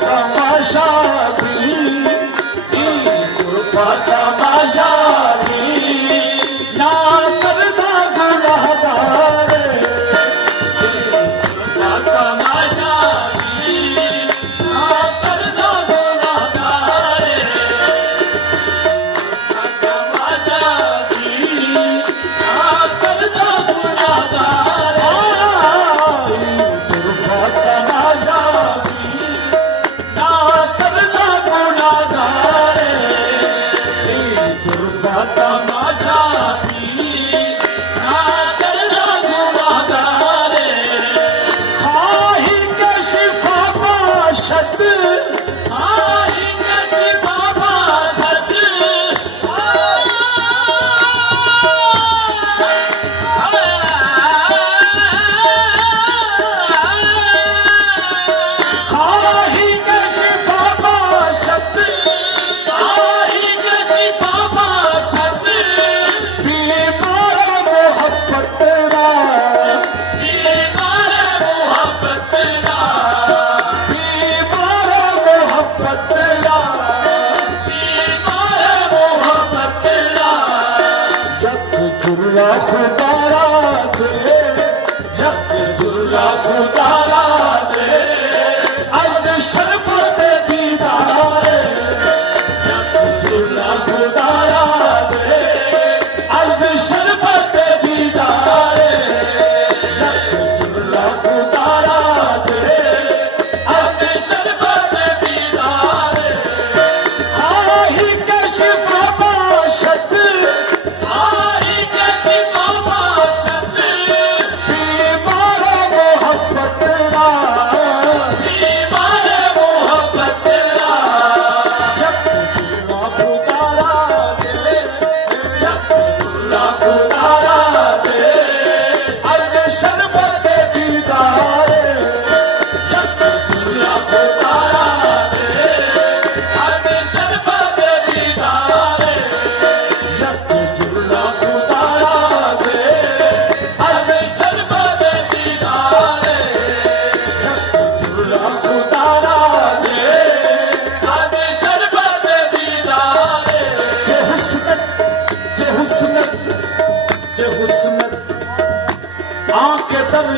तमाशा दी तुरफा तमाशा दी ना करदा गुनाहगार तुरफा तमाशा दी ना करदा गुनाहगार तमाशा दी ना करदा गुनाहगार तुरफा तमाशा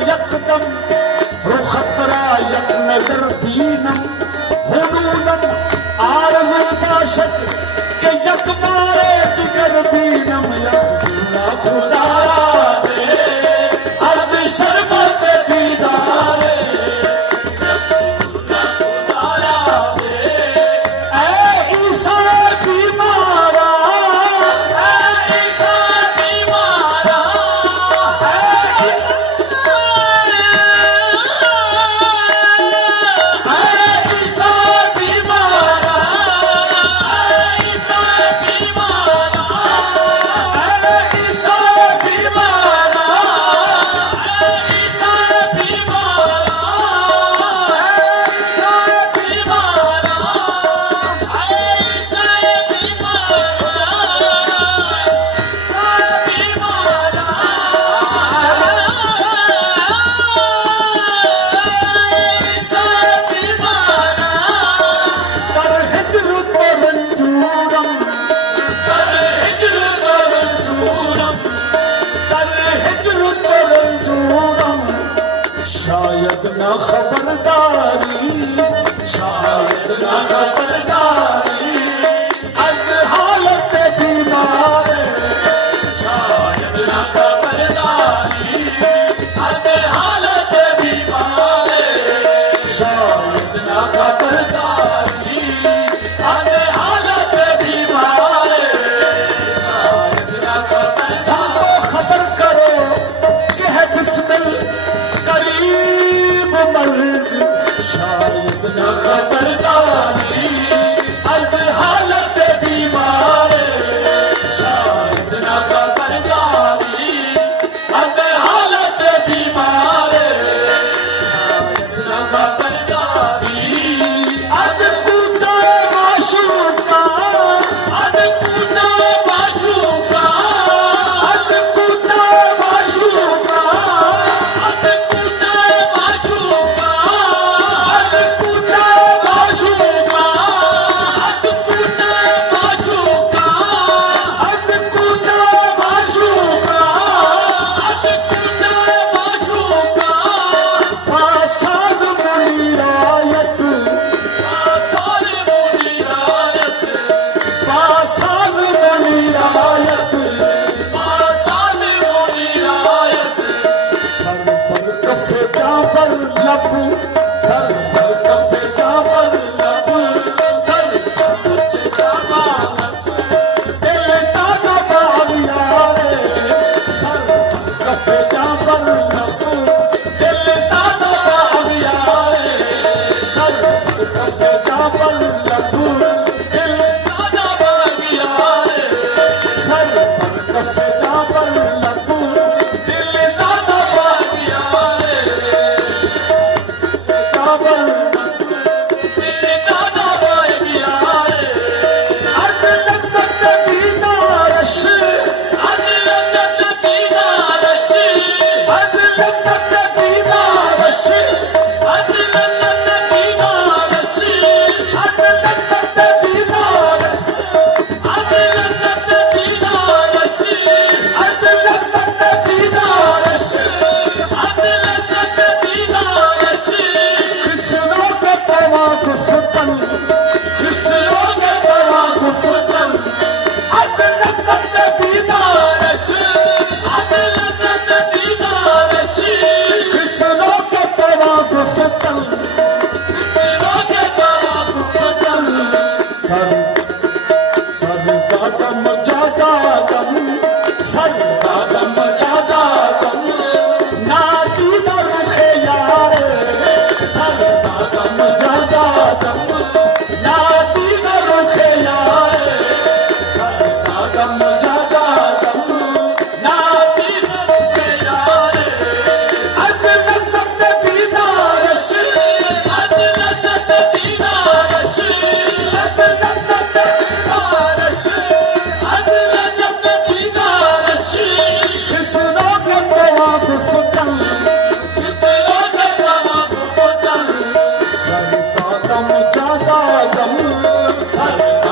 यकदम रुखतरा यक नजर बीनम हुनूजन आरज़ बाशत के यक बारे दिगर बीनम यक दुल्ला खुदा दे अर्ज़ शरबत दीदार यक दुल्ला खुदा दे न खबरदारी शायद न खबरदारी अज हालत बीमार शायद न खबरदारी अज हालत बीमार शायद न खबरदारी अज हालत बीमार शायद न खबरदारी खबर करो कि है बिस्मिल करीब मर्द शायद न खबरदारी अज हालत बीमार शायद न खबरदारी अज हालत बीमार शायद न खबरदारी अज कूचा माशूका अज कूचा माशूका अज कूचा माशूका अज कूचा माशूका अज कूचा माशूका अज कूचा माशूका अज कूचा माशूका अज कूचा माशूका पासाज मुनीरायत पासाज मुनीरायत पासाज मुनीरायत पासाज मुनीरायत सर पर कसे चापर लब सर पर कसे चापर लब सर पर कसे चापर लब दिल का दबाव यारे सर पर कसे चापर लब दिल का दबाव यारे सर पर कसे चापर लब दिल का दबाव यारे सर पर कसे चापर लब दिल का दबाव यारे चापर दिल का दबाव यारे अज लज़्ज़त दीदारश अज लज़्ज़त दीदारश अज लज़्ज़त दीदारश अज लज़्ज़त दीदारश अज लज़्ज़त दीदारश अज लज़्ज़त दीदारश अज लज़्ज़त दीदारश अज लज़्ज़त दीदारश खिसलो के तवा गुफ्तन खिसलो के तवा गुफ्तन अज लज़्ज़त दीदारश अज लज़्ज़त दीदारश खिसलो के तवा गुफ्तन खिसलो के तवा गुफ्तन सर सर का दम ज्यादा दम सर का दम ज्यादा दम ना दीदा रुखे यारे सर का दम ज्यादा दम ना दीदा रुखे यारे सर का दम ज्यादा दम ना दीदा रुखे यारे अज लज़्ज़त दीदारश अज लज़्ज़त दीदारश अज लज़्ज़त दीदारश अज लज़्ज़त दीदारश खिसलो के तवा गुफ्तन खिसलो के तवा गुफ्तन सर का दम ज्यादा दम सर